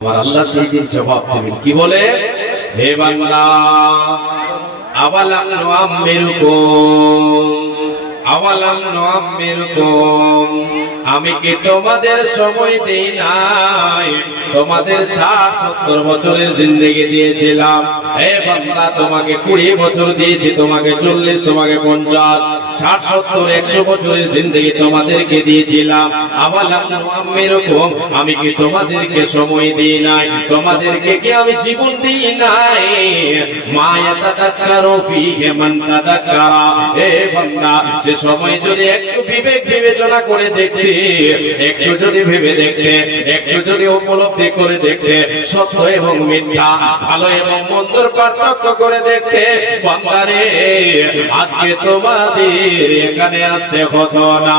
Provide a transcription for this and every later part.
আমার আল্লাহ সেই জবাব দেবেন। কি বলে? হে বাংলা আওয়ালাম নুআম্মিরুকুম। আওয়ালাম নুআম্মিরুকুম আমি কি তোমাদের সময় দেই নাই? তোমাদের ষাট সত্তর বছরের জিন্দগি দিয়েছিলাম। হে বান্দা, তোমাকে কুড়ি বছর দিয়েছি, তোমাকে চল্লিশ, তোমাকে পঞ্চাশ। ষাট সত্তর, একশো বছরের জিন্দগি তোমাদেরকে দিয়েছিলাম। আওয়ালাম নুআম্মিরুকুম আমি কি তোমাদেরকে সময় দিই নাই? তোমাদেরকে কি আমি জীবন দিই নাই? মায়া তাদাক্কারু ফিহি মান তাদাক্কারা। হে বান্দা, সে সময় যদি একটু বিবেক বিবেচনা করে দেখতে, একটু যদি ভেবে দেখতে, একটু যদি উপলব্ধি করে দেখতে, সত্য এবং মিথ্যা, ভালো এবং মন্দর পার্থক্য করে দেখতে, বান্দারে, আজকে তোমাদের এখানে আসতে হতো না।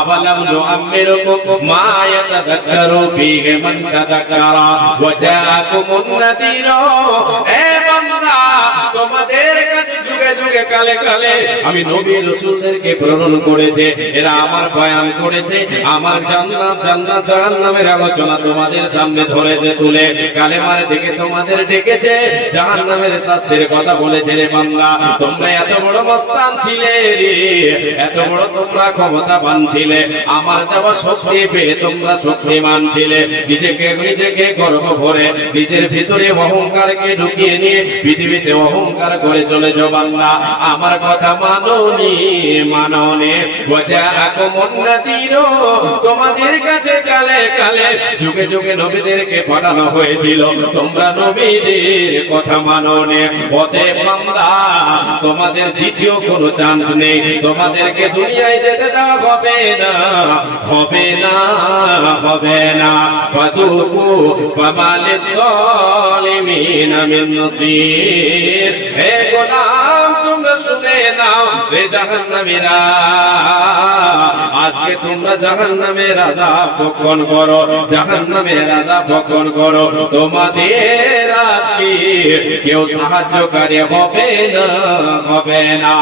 আবালাম নুআম্মিরুকুম মা ইয়াতাযাক্কারু ফীহি মান তাযাক্কারা। ওয়া জাআকুমুন নাযীরা যুগে কালে কালে আমি নবী রাসূলদেরকে প্রেরণ করেছে। এরা আমার বয়ান করেছে। আমার জান্নাত জান্নাত, জাহান্নামের আলোচনা তোমাদের সামনে তুলে তোমাদের ডেকেছে। জাহান্নামের শাস্তির কথা বলেছে রে তোমরা এত বড় মস্তান ছিলে এত বড় তোমরা আমার দেওয়া শক্তি পেয়ে তোমরা নিজেকে নিজেকে গর্ব ভরে নিজের ভিতরে অহংকারকে ঢুকিয়ে নিয়ে পৃথিবীতে অহংকার করে চলেছ বান্দা। আমার কথা মাননি, মাননে। তোমাদের কাছে কালে কালে যুগে যুগে নবীদেরকে পাঠানো হয়েছিল। তোমরা নবীদের কথা মাননে। পথে বান্দা, তোমাদের দ্বিতীয় কোনো চান্স নেই। তোমাদেরকে দুনিয়ায় যেতে দেওয়া হবে না হবে না হবে না। ফাদুকু ফামালিদ যালিমিন মিন হে গোলাম Father, শুনে নাও রে জাহান্নামীরা। আজকে তোমরা জাহান্নামের আযাব ভক্ষণ করো, জাহান্নামের আযাব ভক্ষণ করো। তোমাদের আজকে কেউ সাহায্যকারী হবে না হবে না।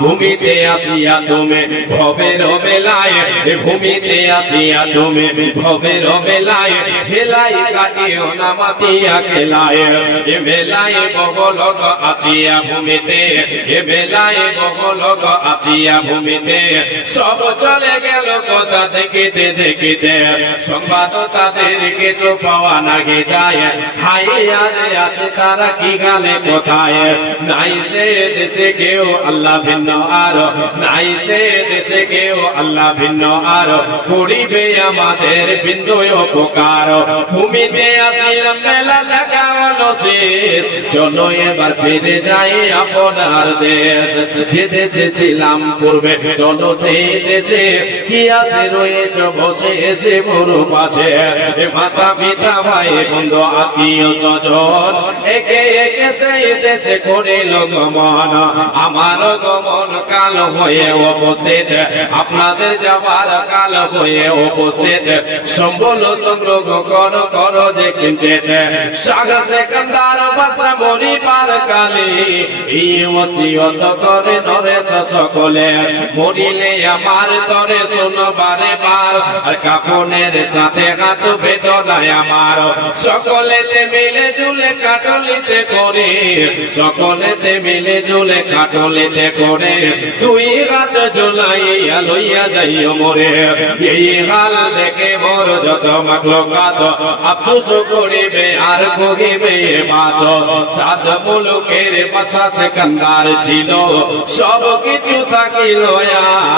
ভূমিতে আসিয়া তুমি ভবের বেলায় ভূমিতে আসিয়া তুমি ভবের বেলায় হেলাই কাটিও না, মাতিয়া খেলায়, এ বেলায় বগলক আসিয়া ভূমিতে, এ বেলায় বগলক আসিয়া ভূমিতে। সব চলে গেল কথা দেখিতে দেখিতে। সংবাদ তাদের কিছু পাওয়া নাগে যায়। হাই আজ আছে তারা কি গালে কোথায়? নাই সে দেশে কেউ আল্লাহ ভিন্ন আর। নাই সে দেশে কেউ আল্লাহ ভিন্ন আর। করিবে আমাদের বিন্দু উপকার ভূমিতে আসিলাম, মেলা দেখা শেষ চলো এবার ফিরে যাই আপনার দেশ। যে দেশে ছিলাম পূর্বে চলো সেই দেশে। কি আসে রয়েছে বসে, এসে মরু পাশে। মাতা পিতা, ভাই, বন্ধু, আত্মীয়, স্বজন, একে একে সেই দেশে করিল গমন। আমার গমন কাল হয়ে উপস্থিত, আপনাদের যাবার কাল হয়ে উপস্থিত। সম্বল সংগ্রহ কর কর যে কিঞ্চিত। সাগ সেকন্দার বাচ্চা মরি পার কালে, এই ওসিয়ত করে নরেশ সকলে মরিলে আমার তরে শোনো বারে বার, আর কাপনের সাথে হাত বেদনায় আমার। সকলেতে মিলে জুলে কাটলিতে করে, সকলেতে মিলে জুলে কাটলিতে করে। দুই হাত জোলাইয়া লইয়া যাইও মরে, এই হাল দেখে বড় যত মাকলো কাত করিবে আর করিবে বাদ সাত মুলুকের পাশা সেকান্দার ছিল। সব কিছু থাকিল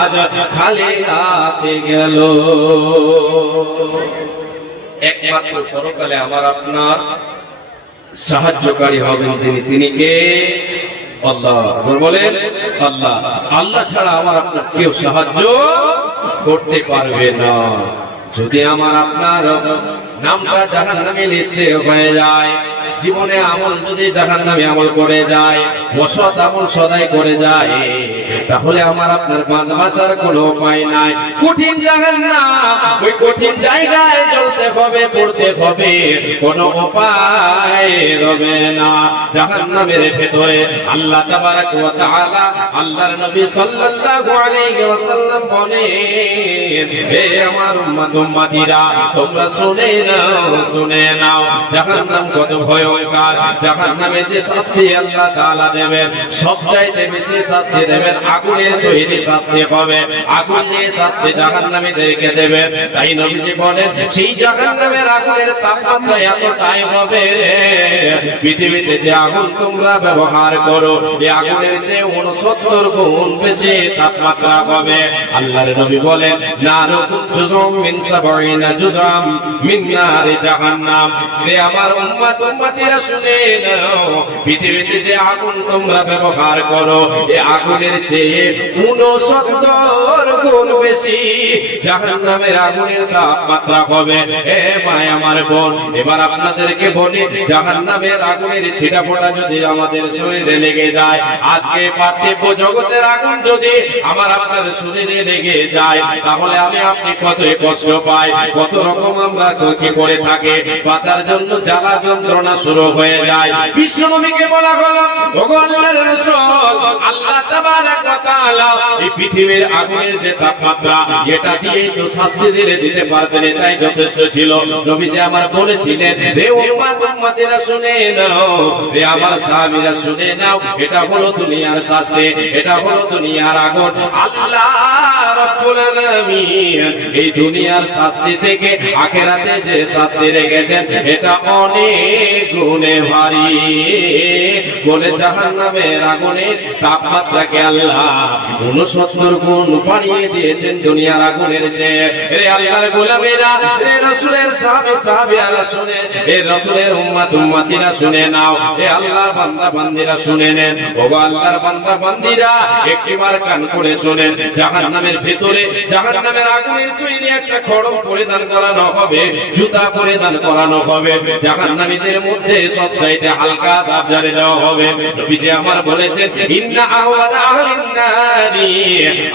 আজ, খালি হাতে গেল। একমাত্র পরকালে আমার আপনার সাহায্যকারী হবেন যিনি, তিনি কে? আল্লাহ। বলেন, আল্লাহ। আল্লাহ ছাড়া আমার আপনার কেউ সাহায্য করতে পারবে না। যদি আমার আপনার নামটা জাহান নামে লিস্টে হয়ে যায় জীবনে আমল যদি জাহান নামে আমল করে যায় অসৎ আমল সদাই করে যায়, তাহলে আমার আপনার বাঁচার কোনো উপায় নাই। কঠিন জাহান না ওই কঠিন জায়গায় চলতে হবে, পড়তে হবে, কোনো উপায় রবে না। জাহান নামের ভেতরে আল্লাহ তাবারাক ওয়া তাআলা, আল্লাহর নবী সাল্লাল্লাহু আলাইহি ওয়াসাল্লাম বলেন, হে আমার উম্মত, উম্মতিরা, তোমরা শুনে নাও শুনে নাও, জাহান্নাম কত ভয়ঙ্কর জাহান্নামে যে শাস্তি আল্লাহ তাআলা দেবেন সবচাইতে বেশি শাস্তি দেবেন, আগুনের তৈরি শাস্তি হবে। আগুন যে শাস্তি জাহান্নামীদেরকে দেবেন, তাই নবীজি বলেন, সেই জাহান্নামের আগুনের তাপমাত্রা এতটাই হবে, পৃথিবীতে যে আগুন তোমরা ব্যবহার করো এই আগুনের চেয়ে উনসত্তর গুণ বেশি তাপমাত্রা হবে। আল্লাহর নবী বলেন নারুকুম জুজুম মিন সাবঈনা জুজাম মিন নারি জাহান্নাম। রে আমার উম্মত উম্মতিরা শুনে নাও, পৃথিবীতে যে আগুন তোমরা ব্যবহার করো এই আগুনের চেয়ে উনসত্তর গুণ বেশি। জাহান্নামের আগুনের তাপমাত্রা হবে। এ মায় আমার বোন, এবার আপনাদেরকে বলি, জাহান্নামের আগুনের ছিটা ফোটা যদি আমাদের শরীরে লেগে যায়, আজকে পার্থিব জগতের আগুন যদি আমার আপনার শরীরে লেগে যায়, তাহলে আমি আপনি কত কষ্ট পাই, কত রকম আমরা কি করে থাকে, বাঁচার জন্য জ্বালা যন্ত্রণা শুরু হয়ে যায়। বিশ্বনবীকে বলা হলো আল্লাহর রাসূল, আল্লাহ তাবারাক তাআলা এই পৃথিবীর আগুনের যে তাপমাত্রা, এটা দিয়ে তো শাস্তি দিলে দিতে পারতেন, এটাই যথেষ্ট ছিল। নবীজি আমার বলেছিলেন রে উম্মত উম্মতেরা শুনে নাও রে আমার সাহাবীরা শুনে নাও, এটা হলো দুনিয়ার শাস্তি, এটা হলো দুনিয়ার আগুন। আল্লাহ রাব্বুল আলামিন, এই দুনিয়ার শাস্তি থেকে আখেরাতে যে শাস্তি রেখেছেন, এটা অনেক গুণে ভারী। বলে জাহান্নামের আগুনের তাপমাত্রাকে আল্লাহ উনসত্তর গুণ বাড়িয়ে দিয়েছেন দুনিয়ার আগুনের চেয়ে। রে আল্লাহর গোলামেরা, রে রাসূলের সাহাবে সাহাবিয়ারা শুনে, এ রাসূলের উম্মত, উম্মতিরা শুনে নাও। এ আল্লাহর বান্দা, বান্দিরা শুনে নেন। ও আল্লাহর বান্দা, বান্দিরা, একটিবার কান করে শুনেন। জাহান্নামের ভিতরে জাহান্নামের আগুনের তৈরি একটা খড়ম পরিধান করানো হবে, জুতা পরিধান করানো হবে, জাহান্নামীদের মধ্যে সব চাইতে হালকা আযাব জারি দেওয়া হবে। নবীজি আমার বলেছেন, ইন্না আহওয়ালা আহলিন নারি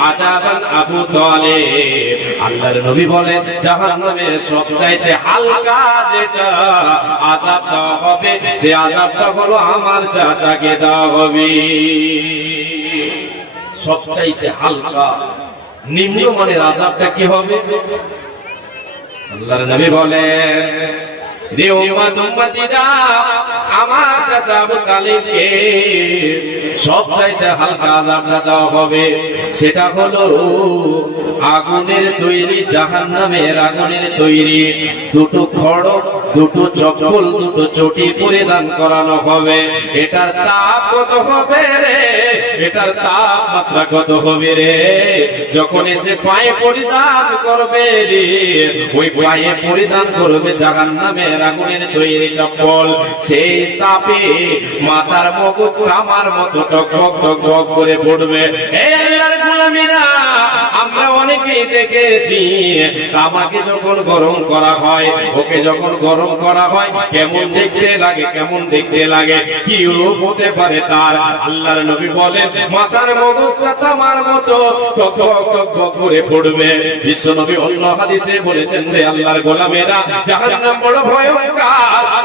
আযাবান আবু তালিব। আল্লাহর নবী বলেন, জাহান্নামে সব চাইতে হালকা যেটা আযাব দেওয়া হবে, সে আযাবটা হলো আমার চাচাকে দেওয়া হবে। সবচাইতে হালকা নিম্ন মানের আযাবটা কি হবে? আল্লাহর নবী বলেন আমার দুটো চপ্পল, দুটো চটি পরিধান করানো হবে। এটার তাপ কত হবে রে? এটার কত হবে রে? যখন এসে পায়ে পরিধান করবে রে, ওই পায়ে পরিধান করবে জাহান্নামের আগুনের তৈরি চপ্পল। সেই তাপে মাথার মগজ কামার মতো টক টক টক করে পড়বে। এই আল্লাহর গোলামিরা আমরা অনেকেই দেখেছি কামাকে যখন গরম করা হয়, ওকে যখন গরম করা হয়, কেমন দেখতে লাগে, কেমন দেখতে লাগে, কি রূপ হতে পারে তার? আল্লাহর নবী বলেন, মাথার মগজটা তামার মতো করে পড়বে বিশ্ব নবী অন্য হাদিসে বলেছেন যে, আল্লাহর গোলামেরা জাহান্নাম বড় ভয়ঙ্কর,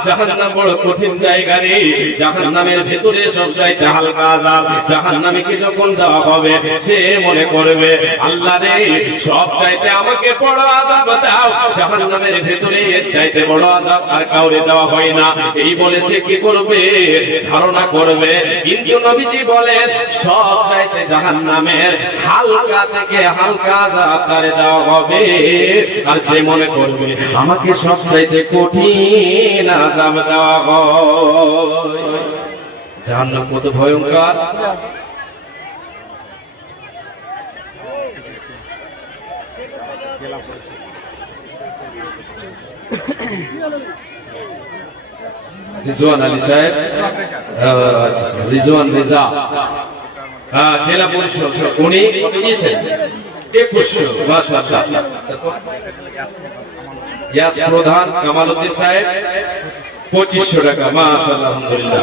জাহান্নাম বড় কঠিন জায়গা রে। জাহান্নামের ভেতরে সব চাইতে হালকা আযাব জাহান্নামীকে যখন দেওয়া হবে, সে মনে করবে, আল্লাহ রে সব চাইতে আমাকে বড় আযাব দাও। জাহান্নামের ভেতরে চাইতে বড় আযাব আর কাউরে দেওয়া হয় না। এই বলে সে কি করবে? ধারণা করবে। কিন্তু নবীজি বলেন, সব চাইতে জাহান্নামের হালকা থেকে হালকা আযাব তারে দেওয়া হবে। আর সে মনে করবে, আমাকে সব চাইতে কঠিন আযাব দেওয়া হয়। জাহান্নাম কত ভয়ঙ্কর। রিজওয়ান আলী সাহেব রিজওয়ান রেজা হ্যাঁ জেলা পরিষদ উনি দিয়েছেন একুশশো ইয়াস প্রধান সাহেব, পঁচিশশো টাকা, মাশাআল্লাহ, আলহামদুলিল্লাহ।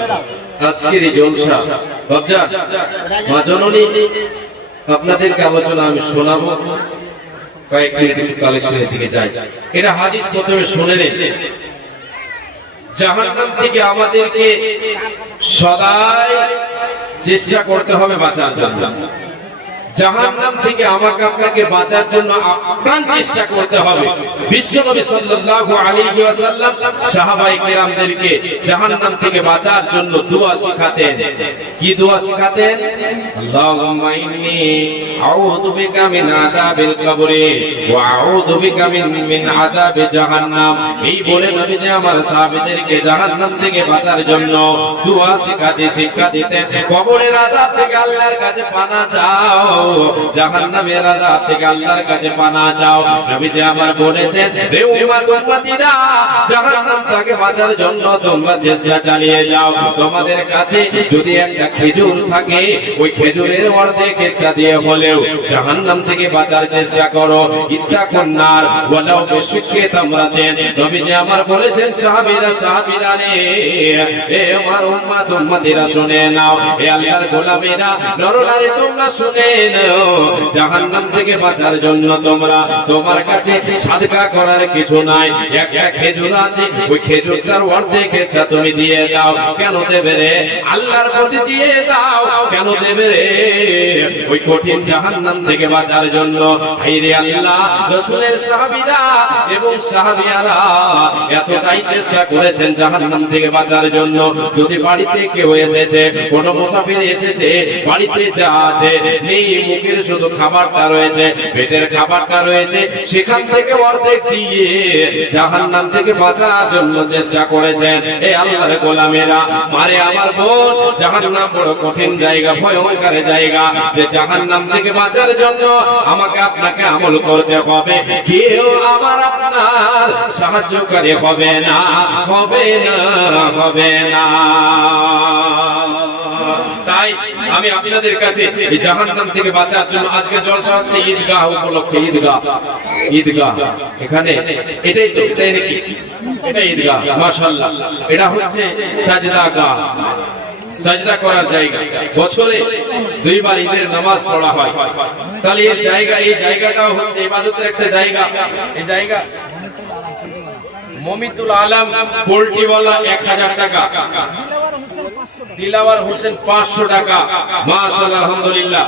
আজকের এই জলসা লজ্জা মা জননী, আপনাদেরকে আলোচনা আমি শোনাবো। এটা হাদিস প্রথমে শুনে নেন জাহান্নাম থেকে আমাদেরকে সদাই চেষ্টা করতে হবে বাঁচার জন্য। জাহান্নাম থেকে আমাকে আপনাকে বাঁচার জন্য আপ্রাণ চেষ্টা করতে হবে। সাল্লাল্লাহু আলাইহি ওয়াসাল্লাম সাহাবায়ে কেরামদেরকে জাহান্নাম থেকে বাঁচার জন্য দোয়া শেখাতেন। কি দোয়া শেখাতেন? আল্লাহুম্মা আউযু বিকা মিন আযাবিল কবরি ওয়া আউযু বিকা মিন মিন আযাবি জাহান্নাম। এই বলে নবী যে আমার সাহাবীদেরকে জাহান্নাম থেকে বাঁচার জন্য দোয়া শেখাতে শিক্ষা দিতেন। কবরের আযাব থেকে আল্লাহর কাছে পানা চাও। জাহান্নামের আযাব থেকে আল্লাহর কাছে পানা চাও। নবী যে আমার বলেছেন হে উম্মত উম্মতিরা জাহান্নাম থেকে বাঁচার জন্য তোমরা চেষ্টা চালিয়ে যাও। তোমাদের কাছে যদি একটা খেজুর থাকে, ওই খেজুরের অর্ধেক হিস্সা দিয়ে হলেও জাহান্নাম থেকে বাঁচার চেষ্টা করো। ইত্তাকুন নার ওয়ালাউ বিশিক্কে তামরাতেন। নবী যে আমার বলেছেন, সাহাবীরা সাহাবীরা রে, এ আমার উম্মত, উম্মতিরা শুনে নাও। এ আল্লাহর গোলামেরা, নরনারী তোমরা শুনে জাহান্নাম থেকে বাঁচার জন্য তোমরা তোমার কাছে সাদকা করার কিছু নাই। একটা খেজুর আছে, ওই খেজুরটার অর্ধেক হিস্সা তুমি দিয়ে দাও। কেন দেবে রে? আল্লাহর প্রতি দিয়ে দাও। কেন দেবে রে? ওই কঠিন জাহান্নাম থেকে বাঁচার জন্য। আল্লাহ, রাসূলের এবং সাহাবিয়ারা এতটাই চেষ্টা করেছেন জাহান্নাম থেকে বাঁচার জন্য। যদি বাড়িতে কেউ এসেছে, কোন মুসাফির এসেছে, বাড়িতে যা আছে, নেই মুখের শুধু খাবারটা রয়েছে, পেটের খাবারটা রয়েছে, সেখান থেকে অর্ধেক দিয়ে জাহান্নাম থেকে বাঁচার জন্য চেষ্টা করেছেন এই আল্লাহর গোলামেরা, মারে আমার বোন, জাহান্নাম বড় কঠিন জায়গা, ভয়ঙ্কর জায়গা। যে জাহান্নাম থেকে বাঁচার জন্য আমাকে আপনাকে আমল করতে হবে, কেউ আমার আপনার সাহায্যকারী হবে না হবে না হবে না। তাই আমি আপনাদের কাছে এই জাহান্নাম থেকে বাঁচার জন্য আজকে জলসা হচ্ছে ঈদগাহ উপলক্ষে, ঈদগাহ। ঈদগাহ। এখানে এটাই তো, এটাই নাকি? এটা ঈদগাহ, মাশাআল্লাহ। এটা হচ্ছে সাজদা গাহ। সাজদা করার জায়গা। বছরে দুইবার ঈদের নামাজ পড়া হয়। তাহলে এই জায়গা, এই জায়গাটাও হচ্ছে ইবাদতের একটা জায়গা। এই জায়গা? মমিতুল আলম, পোল্ট্রিওয়ালা এক হাজার টাকা। দিলাওয়ার হোসেন পাঁচশো টাকা। মাশাল আলহামদুলিল্লাহ।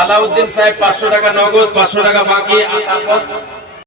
আলাউদ্দিন সাহেব পাঁচশো টাকা, নগদ পাঁচশো টাকা, বাকি তারপর